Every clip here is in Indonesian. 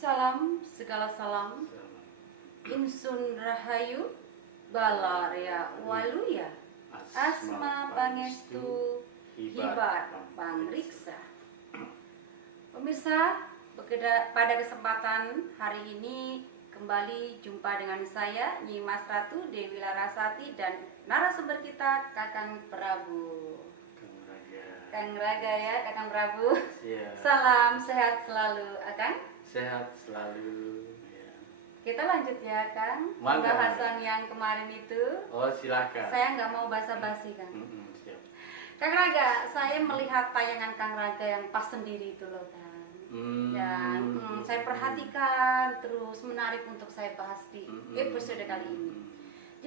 Salam, segala salam, Insun Rahayu, Balaria Waluya, Asma Pangestu, Hibat Pangriksa. Pemirsa, pada kesempatan hari ini kembali jumpa dengan saya, Nyi Mas Ratu Dewi Larasati, dan narasumber kita Kakang Prabu. Kang Raga ya, Kakang Prabu. Ya. Salam sehat selalu, Akang. Sehat selalu. Ya. Kita lanjut ya, Kang. Mangga, Pembahasan yang kemarin itu. Oh, silakan. Saya nggak mau basa-basi, Kang. Siap. Kang Raga, saya melihat tayangan Kang Raga yang pas sendiri itu loh, Kang. Dan saya perhatikan terus, menarik untuk saya bahas di episode kali ini.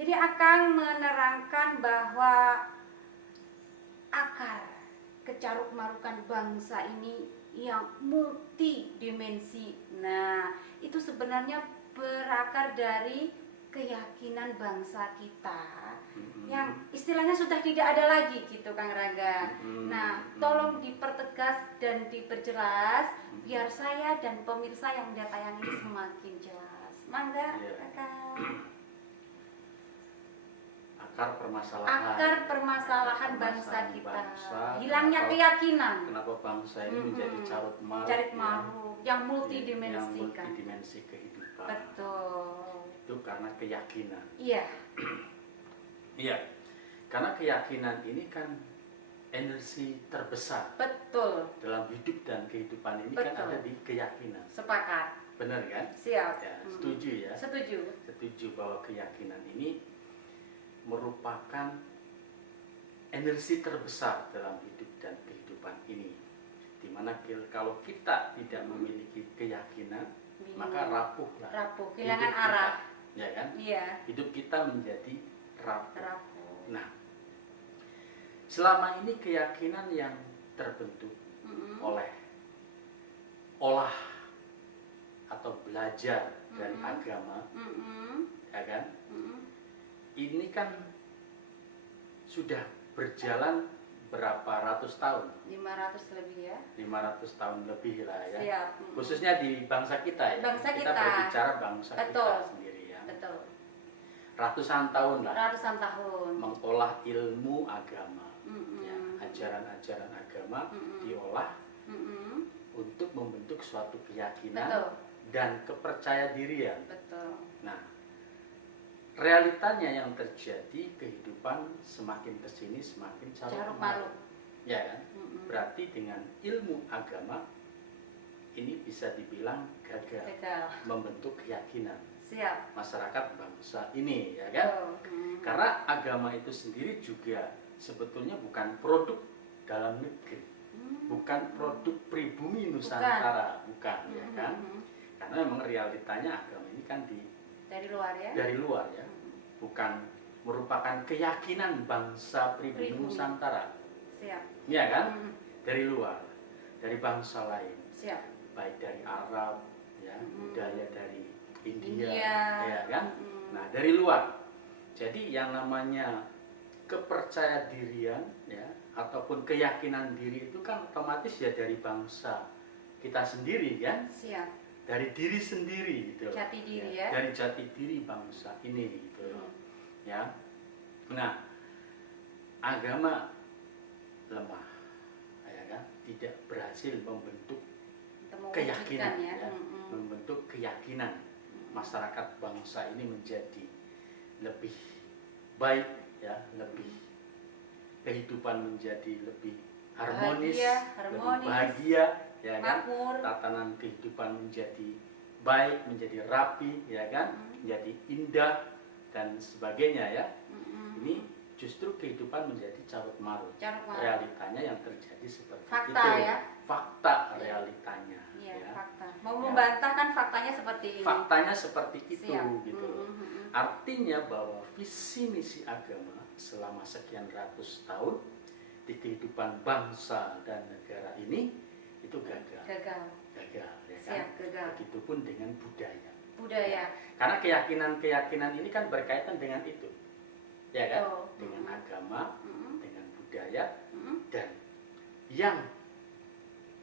Jadi akan menerangkan bahwa akar kecaruk marukan bangsa ini yang multidimensi. Nah, itu sebenarnya berakar dari keyakinan bangsa kita yang istilahnya sudah tidak ada lagi gitu, Kang Raga. Nah, tolong dipertegas dan diperjelas biar saya dan pemirsa yang melihat tayangan ini semakin jelas. Mangga, Kakak. Akar permasalahan bangsa kita. Bangsa, Hilangnya keyakinan. Kenapa bangsa ini menjadi carut marut? Carut marut yang multidimensi, yang multidimensi kehidupan. Betul. Itu karena keyakinan. Iya. Iya. Karena keyakinan ini kan energi terbesar. Betul. Dalam hidup dan kehidupan ini kan ada di keyakinan. Sepakat. Benar kan? Siap. Ya, setuju ya? Setuju. Setuju bahwa keyakinan ini merupakan energi terbesar dalam hidup dan kehidupan ini. Dimana kalau kita tidak memiliki keyakinan, maka rapuhlah. Rapuh, kehilangan arah. Ya kan? Iya. Hidup kita menjadi rapuh. Nah, selama ini keyakinan yang terbentuk oleh olah atau belajar dari agama, ya kan? Ini kan sudah berjalan berapa ratus tahun? 500 lebih ya. 500 tahun lebih lah ya. Siap. Khususnya di bangsa kita ya. Bangsa kita. Berbicara bangsa kita sendiri ya. Betul. Ratusan tahun lah. Ratusan tahun. Mengolah ilmu agama. Ya, ajaran-ajaran agama diolah untuk membentuk suatu keyakinan dan kepercayadirian. Betul. Nah, realitanya yang terjadi, kehidupan semakin kesini semakin carut marut, ya kan? Berarti dengan ilmu agama ini bisa dibilang gagal membentuk keyakinan. Siap. Masyarakat bangsa ini, ya kan? Karena agama itu sendiri juga sebetulnya bukan produk dalam negeri, bukan produk pribumi Nusantara, bukan, ya kan? Karena memang realitanya agama ini kan dari luar ya, bukan merupakan keyakinan bangsa pribumi Nusantara. Siap. Iya kan? Dari luar, dari bangsa lain. Siap. Baik dari Arab, ya, budaya dari India. Ya kan? Nah, dari luar. Jadi yang namanya kepercayadirian ya ataupun keyakinan diri itu kan otomatis ya dari bangsa kita sendiri kan? Siap. Dari diri sendiri gitu. Jati diri ya. Dari jati diri bangsa ini gitu. Ya. Nah, agama lemah. Ya kan? Tidak berhasil membentuk keyakinan ya. Membentuk keyakinan masyarakat bangsa ini menjadi lebih baik ya, lebih kehidupan menjadi lebih harmonis, lebih bahagia. Ya kan? Tatanan kehidupan menjadi baik, menjadi rapi, ya kan? Menjadi indah dan sebagainya ya. Ini justru kehidupan menjadi carut marut. Realitanya yang terjadi seperti fakta, itu. Ya? Fakta realitanya. Iya, ya. Fakta. Mau membantah kan faktanya seperti ini. Faktanya seperti itu. Siap. Gitu. Artinya bahwa visi misi agama selama sekian ratus tahun di kehidupan bangsa dan negara ini itu gagal ya kan? Siap, gagal. Begitupun dengan budaya. Karena keyakinan ini kan berkaitan dengan itu, ya kan? Dengan agama, dengan budaya, dan yang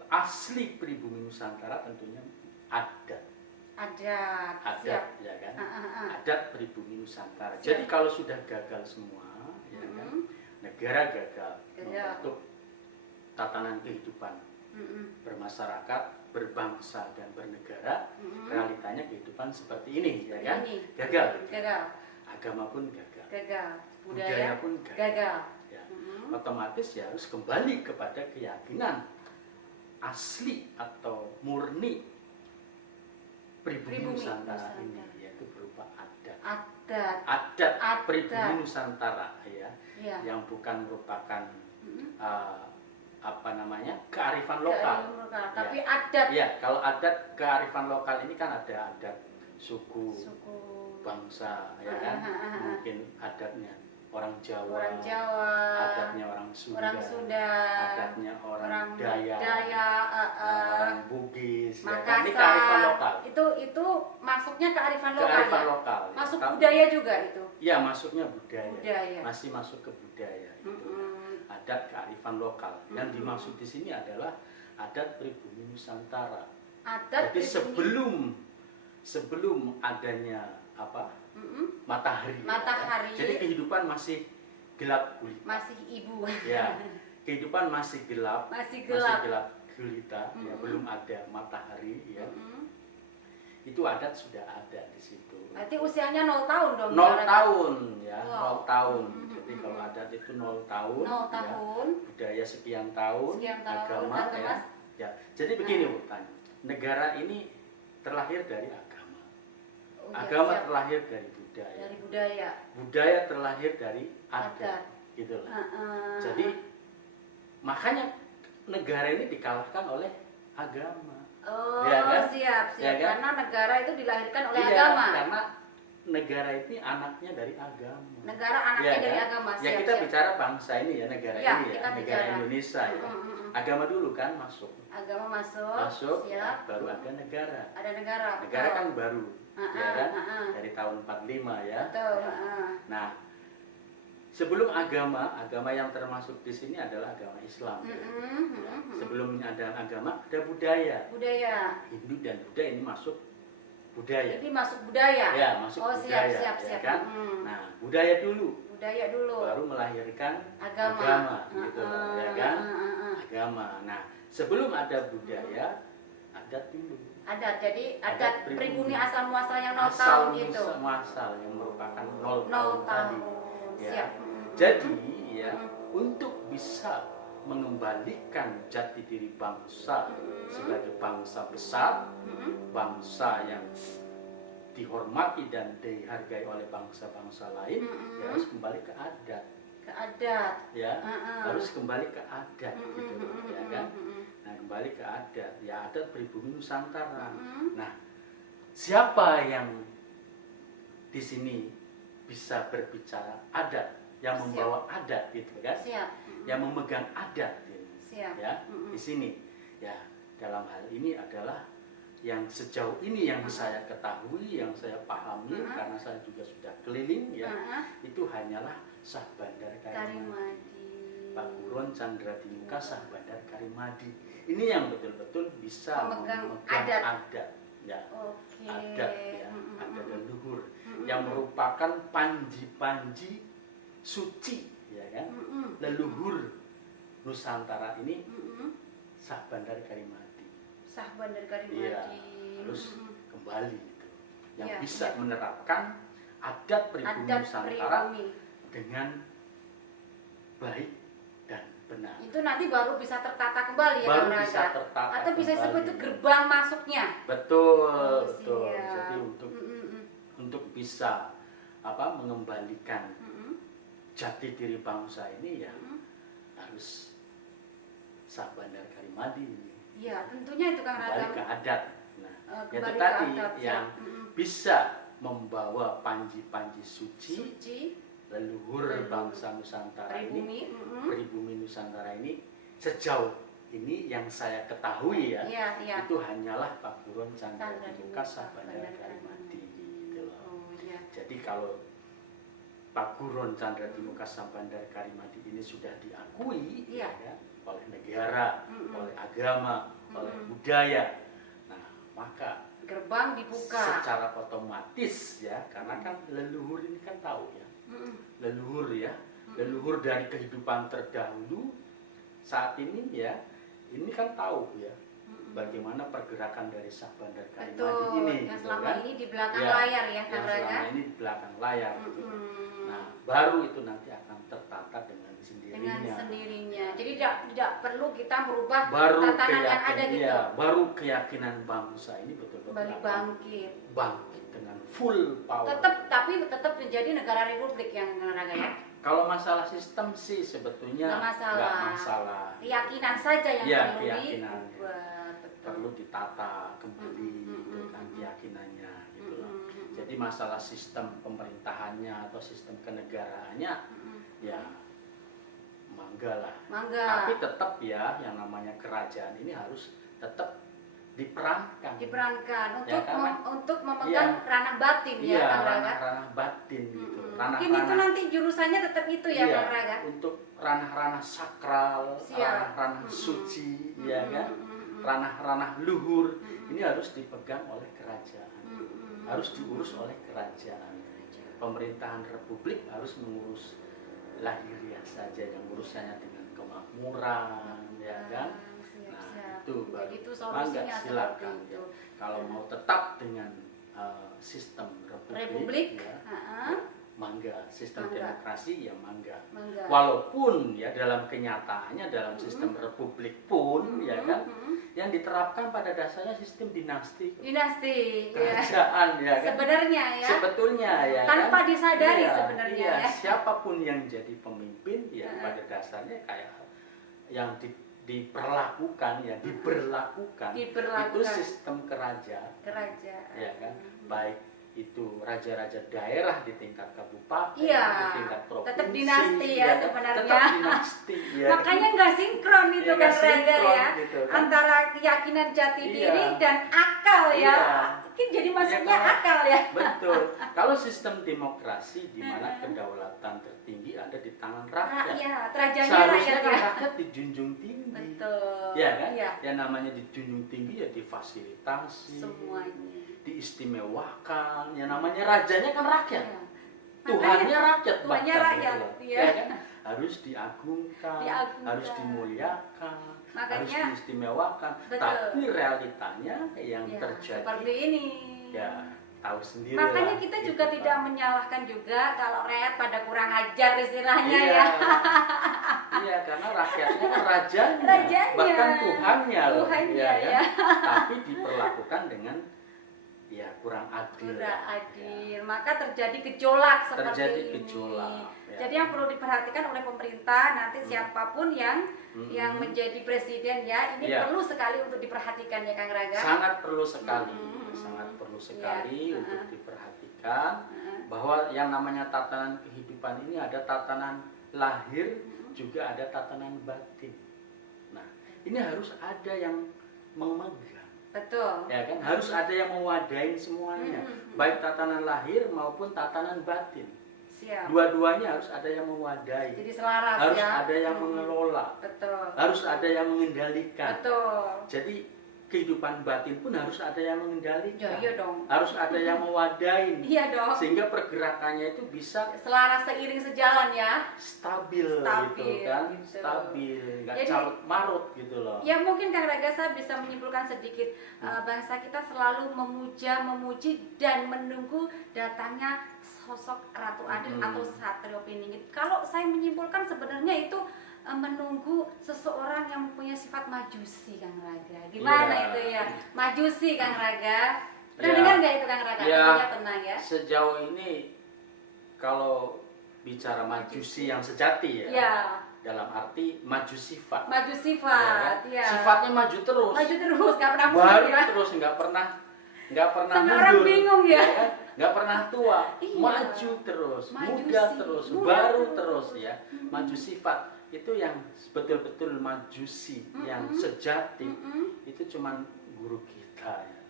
asli pribumi Nusantara tentunya adat. Adat. Adat, Siap. ya kan? Ah. Adat pribumi Nusantara. Siap. Jadi kalau sudah gagal semua, ya kan? Negara gagal membentuk tatanan kehidupan bermasyarakat, berbangsa dan bernegara. Realitanya kehidupan seperti ini, ya kan? Gagal. Agama pun gagal. Budaya pun gagal. Ya. Otomatis ya harus kembali kepada keyakinan asli atau murni pribumi Nusantara ini, yaitu berupa adat pribumi Nusantara, ya, yang bukan merupakan kearifan lokal. Tapi adat. Ya, kalau adat kearifan lokal ini kan ada adat suku bangsa, ya kan? Mungkin adatnya orang Jawa, adatnya orang Sunda, adatnya orang Dayak, orang Bugis, Makassar, ya. Ini kearifan lokal. Itu masuknya kearifan lokal. Kearifan ya? lokal. Masuk Ya. budaya juga itu. Ya, masuknya budaya. Budaya. Masih masuk ke budaya. Adat kearifan lokal. Yang dimaksud di sini adalah adat pribumi Nusantara. Adat Jadi pribumi. sebelum adanya matahari. Matahari. Ya. Jadi kehidupan masih gelap gulita. Masih ibu. Ya, kehidupan masih gelap. Masih gelap gulita. Ya, belum ada matahari. Ya. Itu adat sudah ada di situ. Berarti usianya 0 tahun dong. 0 tahun, ya. Wow. 0 tahun. Jadi kalau adat itu 0 tahun. 0 tahun. Ya. Budaya sekian tahun. Agama. Ya. Ya. Jadi begini, Bu Tan. Negara ini terlahir dari agama. Agama terlahir dari budaya. Budaya terlahir dari adat. Gitu lah. Jadi makanya negara ini dikalahkan oleh agama. Oh, ya kan? siap. Ya kan? Karena negara itu dilahirkan oleh Iya, agama. Karena negara ini anaknya dari agama. Negara anaknya Ya, dari kan? agama. Ya kita bicara bangsa ini ya, negara Ya, ini ya, kita negara bicara. Indonesia ya. Agama dulu kan masuk. Agama masuk. Ya, Siap. baru ada negara. Ada negara. Negara kan baru. Ya kan? Ah. Dari tahun 45 ya. Betul. Ya. Nah, sebelum agama yang termasuk di sini adalah agama Islam. Ya. Sebelum ada agama, ada budaya. Hindu dan Buddha ini masuk budaya. Ini masuk budaya. Ya, masuk budaya. Siap. Ya kan? Nah, budaya dulu. Baru melahirkan agama gitu loh, ya kan? Agama. Nah, sebelum ada budaya, adat dulu. Jadi Adat adat pribumi asal muasal yang 0 Asal tahun itu. muasal yang merupakan 0 0 tahun tadi. tahun. Ya. Siap. Jadi ya, untuk bisa mengembalikan jati diri bangsa sebagai bangsa besar, bangsa yang dihormati dan dihargai oleh bangsa-bangsa lain, ya harus kembali ke adat. Ya, harus kembali ke adat gitu, ya kan? Nah, kembali ke adat, ya adat pribumi Nusantara. Nah, siapa yang di sini bisa berbicara adat, yang membawa adat gitu kan? Yang memegang adat ini, ya di sini, ya dalam hal ini adalah yang sejauh ini yang saya ketahui, yang saya pahami karena saya juga sudah keliling ya, itu hanyalah Syah Bandar Karimadi. Pak Buron Chandra Dimuka Syah Bandar Karimadi. Ini yang betul-betul bisa memegang adat, ya. Adat ya, adat leluhur yang merupakan panji-panji suci, ya kan? Leluhur Nusantara ini Syah Bandar Karimadi. Iya, harus kembali gitu. Yang bisa menerapkan adat pribumi Nusantara dengan baik dan benar. Itu nanti baru bisa tertata kembali ya, baru Kang bisa Raga? tertata Atau bisa kembali. disebut itu gerbang masuknya. Betul, betul. Siap. Jadi untuk bisa mengembalikan jati diri bangsa ini ya harus Syah Bandar Karimadi ini. Iya, tentunya itu Kang Raga. Kembali ke adat. Nah, itu Kembali ke tadi adat, yang bisa membawa panji-panji suci leluhur bangsa Nusantara ini, pribumi Nusantara ini, sejauh ini yang saya ketahui ya, itu hanyalah Pak Buron Chandra Dimuka Syah Bandar Karimadi gitu loh. Jadi kalau Pak Buron Chandra Dimuka Syah Bandar Karimadi ini sudah diakui ya, oleh negara, oleh agama, oleh budaya, nah maka gerbang dibuka secara otomatis ya, karena kan leluhur ini kan tahu ya, leluhur ya, leluhur dari kehidupan terdahulu saat ini ya, ini kan tahu ya bagaimana pergerakan dari Syah Bandar Karimadi betul ini yang gitu selama kan. ini di belakang Ya, layar ya Kang yang Raga. selama ini di belakang layar gitu. Nah baru itu nanti akan tertata dengan sendirinya, dengan sendirinya. Jadi tidak perlu kita merubah baru tatanan yang ada keyakinan, gitu. iya, baru keyakinan bangsa ini betul-betul Kembali akan bangkit. bangkit dengan full power. Tapi tetap menjadi negara republik yang Kang Raga ya. Kalau masalah sistem sih sebetulnya nggak masalah. Keyakinan saja yang Ya, perlu keyakinan. diubah. Perlu ditata kembali gitu kan keyakinannya gitu loh. Jadi masalah sistem pemerintahannya atau sistem kenegaraannya ya mangga lah. Mangga. Tapi tetap ya yang namanya kerajaan ini harus tetap diperankan untuk ya, karena, untuk memegang ranah batin ya Kang Raga. ranah batin gitu. Mungkin itu nanti jurusannya tetap itu ya Kang Raga. Untuk ranah-ranah sakral, ranah suci ya kan. Ranah-ranah luhur ini harus dipegang oleh kerajaan, harus diurus oleh kerajaan. Pemerintahan republik harus mengurus lahiriah saja, yang urusannya dengan kemakmuran, ya kan. Nah itu baru mangga silakan ya. Kalau mau tetap dengan sistem republik. Ya, mangga, sistem demokrasi ya mangga. Walaupun ya dalam kenyataannya dalam sistem republik pun ya kan yang diterapkan pada dasarnya sistem dinasti kerajaan ya kan. Sebenarnya ya. Sebetulnya ya tanpa kan? disadari sebenarnya ya. Siapapun yang jadi pemimpin ya pada dasarnya kayak yang diberlakukan itu sistem kerajaan. Ya kan? Baik itu raja-raja daerah di tingkat kabupaten, di tingkat provinsi, tetap dinasti ya sebenarnya. Tetap dinasti ya. Makanya nggak sinkron itu kan Raga ya, gitu, kan? antara keyakinan jati diri dan akal ya. Mungkin jadi maksudnya akal ya. Betul. Kalau sistem demokrasi di mana kedaulatan tertinggi ada di tangan rakyat. Seharusnya kan rakyat dijunjung tinggi. Betul. Ya kan? Yang namanya dijunjung tinggi ya difasilitasi. Semuanya. Diistimewakan, yang namanya rajanya kan rakyat, Tuhannya rakyat, ya kan? Harus diagungkan, harus dimuliakan, harus diistimewakan. Tapi realitanya yang terjadi seperti ini. Ya tahu sendiri. Makanya kita juga tidak menyalahkan juga kalau rakyat pada kurang ajar istilahnya ya. Iya, karena rakyatnya kan rajanya, bahkan Tuhannya loh, ya. Tapi diperlakukan dengan kurang adil. Maka terjadi gejolak seperti ini. Ya. Jadi yang perlu diperhatikan oleh pemerintah nanti siapapun yang menjadi presiden ya, ini perlu sekali untuk diperhatikan ya Kang Raga. Sangat perlu sekali. Untuk diperhatikan bahwa yang namanya tatanan kehidupan ini ada tatanan lahir, juga ada tatanan batin. Nah, ini harus ada yang memegang. Betul. Ya kan, harus ada yang mewadahi semuanya, baik tatanan lahir maupun tatanan batin. Siap. Dua-duanya harus ada yang mewadahi. Jadi selaras harus ada yang mengelola. Betul. Harus ada yang mengendalikan. Betul. Jadi kehidupan batin pun harus ada yang mengendalikan. Iya dong. Harus ada yang mewadahi. Iya dong. Sehingga pergerakannya itu bisa selaras, seiring sejalan ya. Stabil gitu kan. Gitu. Stabil, nggak carut marut gitu loh. Ya mungkin Kang Raga saya bisa menyimpulkan sedikit, bangsa kita selalu memuji dan menunggu datangnya sosok Ratu Adil atau Satrio Piningit. Kalau saya menyimpulkan sebenarnya itu menunggu seseorang yang mempunyai sifat majusi Kang Raga. Gimana itu ya? Majusi Kang Raga. Pernah dengar nggak itu Kang Raga? Ya, tenang ya. Sejauh ini kalau bicara majusi yang sejati ya. Dalam arti maju sifat. Maju sifat, ya. Sifatnya maju terus. Maju terus, nggak pernah baru ya. Terus nggak pernah mundur. Orang bingung ya. Nggak pernah tua, maju terus, muda terus, baru terus ya. Maju sifat itu yang betul-betul majusi, yang sejati. Itu cuman guru kita ya.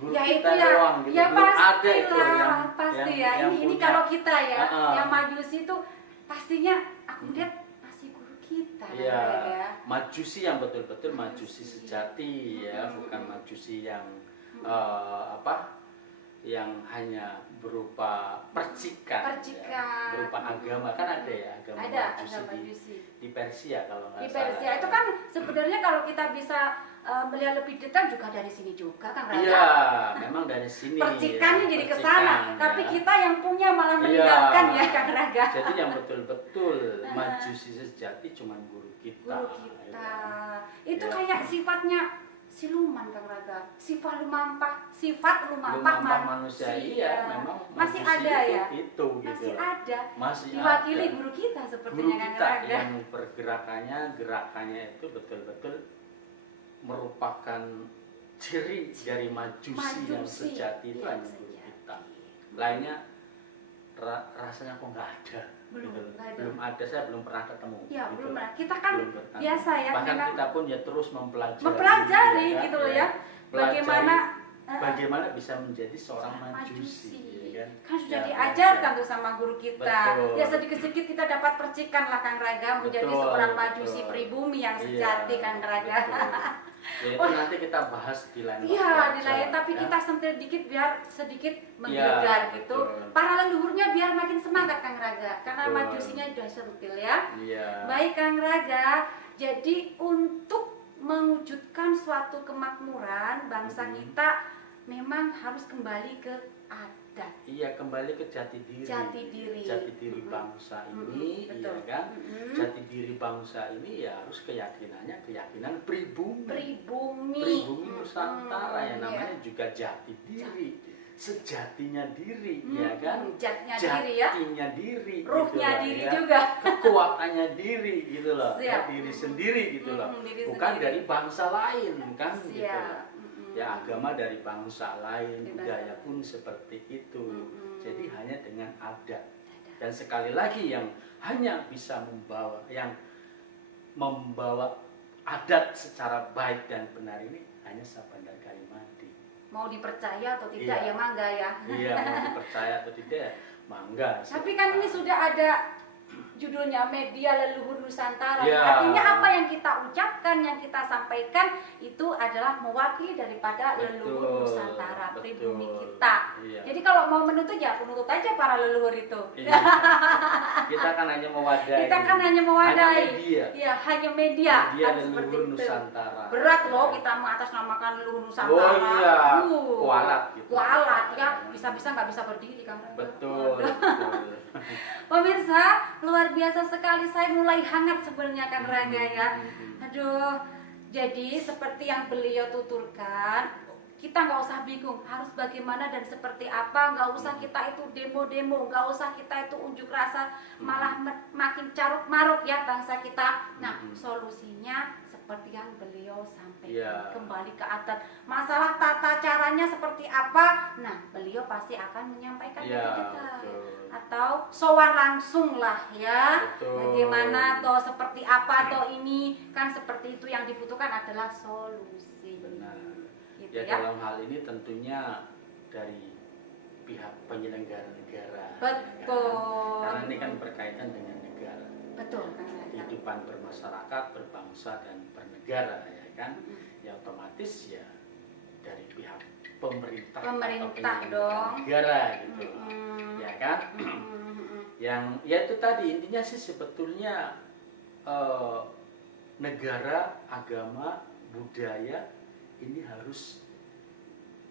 Guru ya kita itu ya, doang gitu. Ya belum pasti ada itu lah, pasti ya. Ini kalau kita ya, yang majusi itu pastinya aku lihat masih guru kita ya. Majusi yang betul-betul majusi sejati ya, bukan majusi yang apa yang hanya berupa percikan, Percikan. berupa agama, kan ada ya agama Ada Majusi Majusi. di Persia kalau nggak Di salah. Persia itu kan sebenarnya kalau kita bisa melihat lebih detail juga dari sini juga Kang Raga. Iya, memang dari sini. Percikannya ya, jadi ke percikan, sana, ya. tapi kita yang punya malah Iya. meninggalkan ya Kang Raga. Jadi yang betul-betul Majusi sejati cuman guru kita. Guru kita. Ya. Itu Ya. kayak sifatnya siluman Kang Raga. Sifat lumampah manusia, iya, memang masih Majusi ada itu, ya. itu Masih gitu. ada. Masih Diwakili ada. guru kita Guru sepertinya Kang kita Raga. yang gerakannya itu betul-betul merupakan ciri dari Majusi yang sejati itu hanya guru kita. Lainnya rasanya kok nggak ada. Belum, Gitu. nggak ada. Belum ada, saya belum pernah ketemu. Ya, gitu. belum pernah. Kita kan Belum pernah. biasa ya, Bahkan memang kita pun ya terus mempelajari mempelajari kan, gitu loh ya. Pelajari Bagaimana bisa menjadi seorang Majusi, ya kan sudah Ya, diajarkan belajar. tuh sama guru kita. Betul. Ya sedikit-sedikit kita dapat percikan lah Kang Raga menjadi Betul, seorang Majusi betul. pribumi yang Iya, sejati Kang Raga. betul. Ya, itu nanti kita bahas di lain waktu Iya, di aja, lain tapi ya. kita sentil dikit biar sedikit menggelegar Iya, gitu. betul. Para leluhurnya biar makin semangat Kang Raga karena Betul. Majusinya udah sentil ya. Iya. Baik Kang Raga, jadi untuk mewujudkan suatu kemakmuran bangsa kita memang harus kembali ke adat. Iya, kembali ke jati diri. Jati diri. Jati diri bangsa ini, betul. iya kan? Mm-mm. Jati diri bangsa ini ya harus keyakinan pribumi. Pribumi. Pribumi Nusantara ya Iya. namanya juga jati diri. Sejatinya diri, ya kan? Jatinya diri ya. Jatinya diri. Ruhnya gitu loh, diri ya. juga. Kekuatannya diri gitu loh. Siap. Ya, diri sendiri gitu loh. Diri Bukan sendiri. dari bangsa lain kan gitu Siap. loh. Ya agama dari bangsa lain, Dari budaya bangsa. pun seperti itu. Mm-mm. Jadi hanya dengan adat. Dan sekali lagi yang hanya bisa membawa adat secara baik dan benar ini hanya Sabandar Karimadi. Mau dipercaya atau tidak Iya. ya mangga ya. Iya, mau dipercaya atau tidak ya mangga. Tapi kan ini sudah ada judulnya Media Leluhur Nusantara. Iya. Artinya apa yang kita ucapkan, yang kita sampaikan itu adalah mewakili daripada leluhur Betul, Nusantara, betul. pribumi kita. Iya. Jadi kalau mau menuntut ya penuntut aja para leluhur itu. Iya. Kita kan hanya mewadahi. Kita kan hanya mewadahi. Hanya media. Iya, hanya media. Media kan seperti Leluhur itu. Nusantara. Berat loh kita mengatasnamakan leluhur Nusantara. Oh iya, kualat gitu. Kualat ya, bisa-bisa nggak bisa berdiri kan. Betul, Waduh. betul. Pemirsa, luar biasa sekali, saya mulai hangat sebenarnya Kang Raga ya. Aduh, jadi seperti yang beliau tuturkan, kita nggak usah bingung harus bagaimana dan seperti apa, nggak usah kita itu demo-demo, nggak usah kita itu unjuk rasa, malah makin caruk maruk ya bangsa kita. Nah, solusinya seperti yang beliau sampaikan, Iya. kembali ke adat. Masalah tata caranya seperti apa, nah beliau pasti akan menyampaikan Iya, ke kita. betul. Atau sowan langsung lah ya. Betul. Bagaimana atau seperti apa atau ini kan seperti itu yang dibutuhkan adalah solusi. Benar. Gitu Ya, ya. dalam hal ini tentunya dari pihak penyelenggara negara. Betul. Karena ini kan berkaitan dengan negara. Betul kan. Kehidupan bermasyarakat, berbangsa dan bernegara ya kan. Ya otomatis ya dari pihak pemerintah atau Pemerintah penyelenggara dong. negara gitu. Mm-mm. Ya kan? Mm-mm. Yang ya itu tadi intinya sih sebetulnya negara, agama, budaya ini harus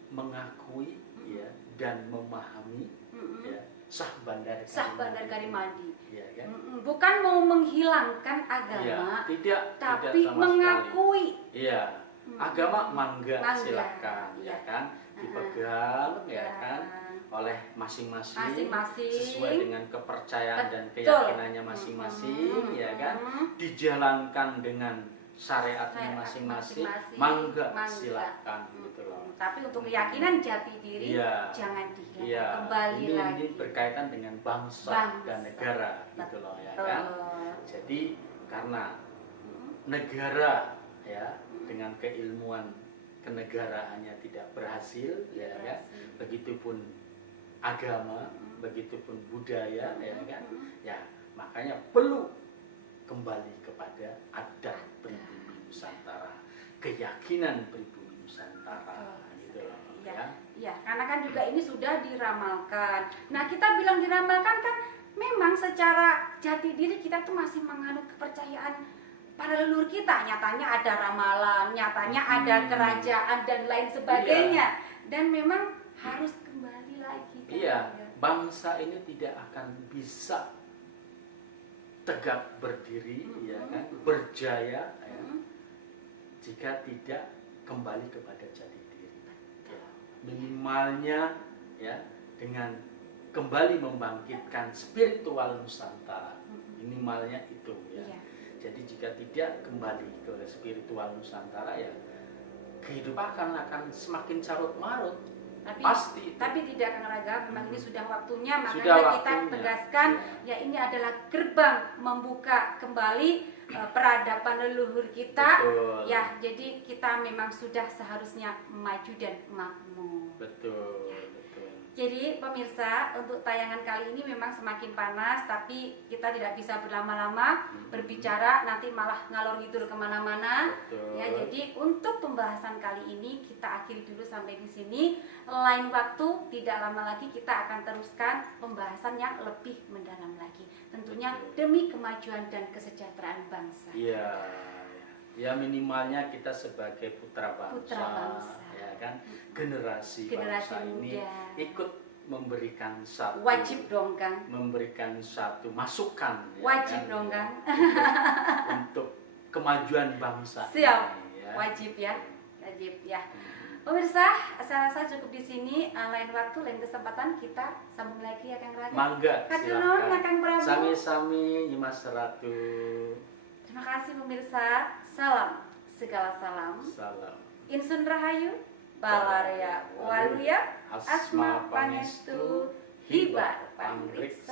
mengakui ya dan memahami Mm-mm. ya sah bandar Sah Bandar Karimadi. ya kan. Bukan mau menghilangkan Iya, agama, tidak tapi sama mengakui. sekali. Iya, agama mangga, Mangga. silakan Iya. ya kan dipegang ya kan oleh masing-masing Masing-masing. sesuai dengan kepercayaan dan Betul. keyakinannya masing-masing ya kan Mm-mm. dijalankan dengan syariatnya Syariat masing-masing masing-masing. mangga Mangga. silakan gitu loh. Tapi untuk keyakinan jati diri Iya. jangan dihilang. Iya, Kembali ini lagi. berkaitan dengan bangsa, Bangsa. dan negara gitu loh ya Betul. kan. Jadi karena negara ya dengan keilmuan kenegaraannya tidak berhasil ya kan, begitupun agama, begitupun budaya ya kan, ya makanya perlu kembali kepada adat pribumi Nusantara, keyakinan pribumi Nusantara gitu loh. ya. Ya, karena kan juga ini sudah diramalkan. Nah, kita bilang diramalkan kan memang secara jati diri kita tuh masih menganut kepercayaan para leluhur kita. Nyatanya ada ramalan, nyatanya ada kerajaan dan lain sebagainya. Dan memang harus kembali lagi. Kan? Iya, bangsa ini tidak akan bisa tegak berdiri, ya kan, berjaya, ya, jika tidak kembali kepada jati diri. Ya, minimalnya ya dengan kembali membangkitkan spiritual Nusantara, minimalnya itu ya. Iya. Jadi jika tidak kembali ke spiritual Nusantara ya kehidupan akan semakin carut marut. Pasti. Tapi tidak akan ragam, memang ini sudah waktunya, makanya Sudah kita waktunya. tegaskan ya ini adalah gerbang membuka kembali peradaban leluhur kita. Betul. Ya, jadi kita memang sudah seharusnya maju dan makmur. Betul, Ya. betul. Jadi pemirsa, untuk tayangan kali ini memang semakin panas, tapi kita tidak bisa berlama-lama berbicara, nanti malah ngalor ngidul kemana-mana. Betul. Ya, jadi untuk pembahasan kali ini kita akhiri dulu sampai di sini. Lain waktu, tidak lama lagi kita akan teruskan pembahasan yang lebih mendalam lagi. Tentunya demi kemajuan dan kesejahteraan bangsa. Iya, ya minimalnya kita sebagai putra bangsa, ya kan, generasi bangsa ini muda. ikut memberikan satu, Wajib dong, Kang. memberikan satu masukan, ya Wajib kan, dong, Kang. untuk kemajuan bangsa. Siap. Ini, ya. Wajib ya. Wajib ya. Pemirsa, saya rasa cukup di sini. Lain waktu, lain kesempatan kita sambung lagi ya, Kang Raga. Mangga, Hatur nuhun ya, Kang Prabu. Sami-sami Nyimas Ratu. Terima kasih pemirsa. Salam segala salam. Salam. Insun Rahayu, Balaria Waluya, Asma Pangestu, Hibar Pangriksa.